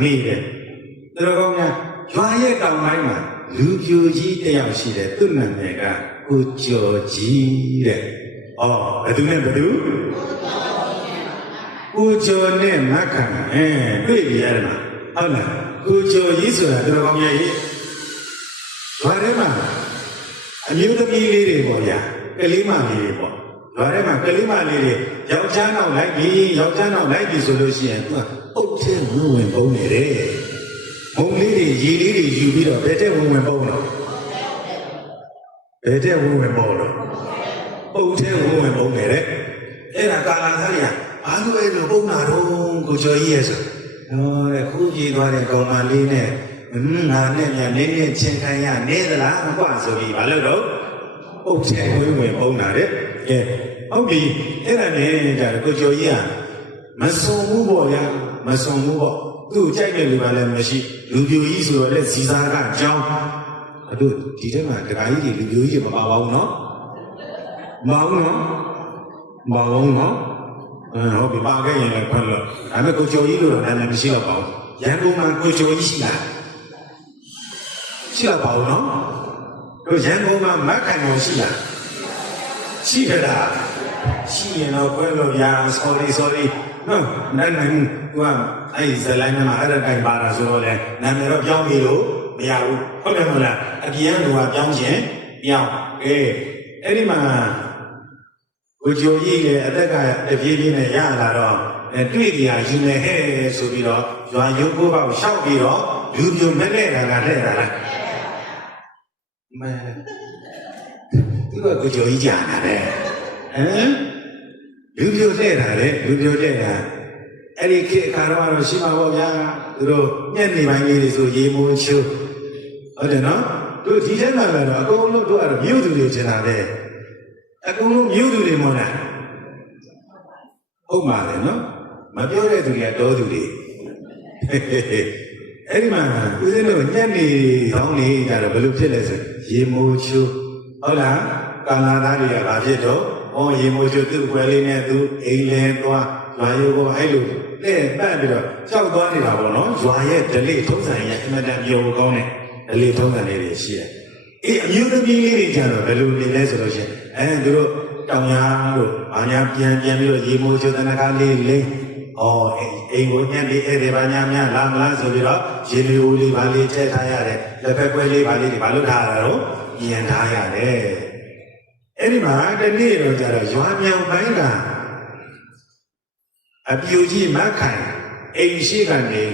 နေတယ်သူတော်ကောင်းများရွာရဲ့တောင်ပိုင်းမှာလူပြိုကြီးတယောက်ရှိတယ်သူ့နာမည်ကကိုကျော်ကြီးတဲ့ဘယ်သူနဲ့ဘယ်သူကိုကျော်နဲ့မခန့်တွေ့ပြီရတယ်မှာဟုတ်လားကိုကျော်ကြီးဆိုတာသူတော်ကောင်းများကြီးရွာထဲမှာအမျိုးသမီးလေးတွေပေါ့ဗျာကလေးမလေးတွေပေါ့ရွာထဲမှာကလေးမလေးတွေယောက်ျားနောက်လိုက်ပြီဆိုလို့ရှိရင်သူကအုတ်ထဲဝင်ပုံနေတယ်မုံလေးတွေရေလေးတွေယူပြီးတော့ဘယ်တဲ့ဝင်ပုံတော့ဘယ်တဲ့ဝင်ပုံတော့အုတ်ထဲဝင်ပုံနေတယ်အဲ့ဒါကာလာသားတွေကဘာလို့အဲ့လိုပုံနာတော့ကိုကျော်ကြီးရဲ့ဆိုတဲ့ခုကြည့်သွားတဲ့ကောင်မလေးနဲ့ငါနဲ့မြန်နေချင်းခိုင်းရနေသလားမကွာဆိုပြီးဘာလို့တော့အုတ်ထဲဝင်ပုံနာတဲ့ဟုတ်ပြီအဲ့ဒါနဲ့ကြတယ်ကိုကျော်ကြီးကမစုံဘူးပေါ့ဗျာမစုံဘူးပေါ့သူ့ကြိုက်တဲ့လူကလည်းမရှိလူပြိုကြီးဆိုတော့လည်းစီစားကအကြောင်းတို့ဒီထဲမှာတရားကြီးတွေလူပြိုကြီးမပါပါဘူးနော်မပါဘူးနော်ဟုတ်ပြီပါခဲ့ရင်လည်းခွင့်လို့ဒါပေမဲ့ကိုကျော်ကြီးလို့တော့နာမည်မရှိတော့ပါဘူးရန်ကုန်မှာကိုကျော်ကြီးရှိလားရှိတော့ပါဘူးနော်တို့ရန်ကုန်မှာမက်ခိုင်ကိုရှိလားရှိကြလားရှိရင်တော့ခွင့်လို့ရ sorry နော်နိုင်သူကအဲ့ဒီဇလိုင်းမှာအဲ့ဒါတိုင်ပါတာဆိုတော့လေနာမည်တော့ပြောင်းပြီးလို့မရဘူးဟုတ်တယ်မဟုတ်လားအပြင်ကပြောင်းခြင်းပြောင်းအဲ့ဒီမှာကိုကျော်ကြီးလည်းအသက်ကတပြေးပြေးနဲ့ရလာတော့တွေ့ကြရယူနေဟဲ့ဆိုပြီးတော့ရွာရုပ်ကိုပေါ့ရှောက်ပြီးတော့လူပြိုမလဲတာကလဲတာလားမဲသူကကိုကျော်ကြီးကြာတာလေလူပြိုလဲတာလေလူပြိုလဲတာအဲ့ဒီခေတ်အခါတော့ရှိမှာပေါ့ဗျာသူတို့ညက်နေပိုင်းလေးတွေဆိုရေမိုးချိုးဟုတ်တယ်နော်တို့ဒီထဲမှာလည်းအကုန်လုံးတို့ကတော့မြို့သူတွေချင်တာလေအကုန်လုံးမြို့သူတွေမဟုတ်လားဟုတ်ပါလေနော်မပြောတဲ့သူတွေကတော်သူတွေအဲ့ဒီမှာဦးဇင်းတို့ညက်နေကောင်းနေကြတော့ဘယ်လိုဖြစ်လဲဆိုရေမိုးချိုးဟုတ်လားကာလာသားတွေကဘာဖြစ်တော့ရေမိုးချိုးသူ့ွယ်လေးနဲ့သူအိမ်လဲသွားရွာရုပ်ကိုအဲ့လိုလက်ပတ်ပြီးတော့ကြောက်သွားနေတာပေါ့နော်ရွာရဲ့ဒလိထုံးစံရဲ့အမှန်တန်ပြောကောင်းတဲ့ဒလိထုံးစံလေးတွေရှိတယ်အမျိုးသမီးလေးတွေကြတော့ဘယ်လိုနေလဲဆိုလို့ရှိရင်သူတို့တောင်ရတို့ဘာညာပြန်ပြီးတော့ရေမိုးချိုးတနခါလေးလိမ့်အိမ်ကိုညက်ပြီးအဲ့ဒီဘာညာများလာမလားဆိုပြီးတော့ရေမျိုးလေးဘာလေးထည့်ထားရတယ်လက်ဖက်ကွဲလေးဘာလေးတွေဘာလို့ထားရတာတော့ညင်ထားရတယ်အဲ့ဒီမှာတနေ့တော့ကြတော့ရွာမြောင်ပိုင်းကအပြူကြီးမခိုင်အိမ်ရှိကနေ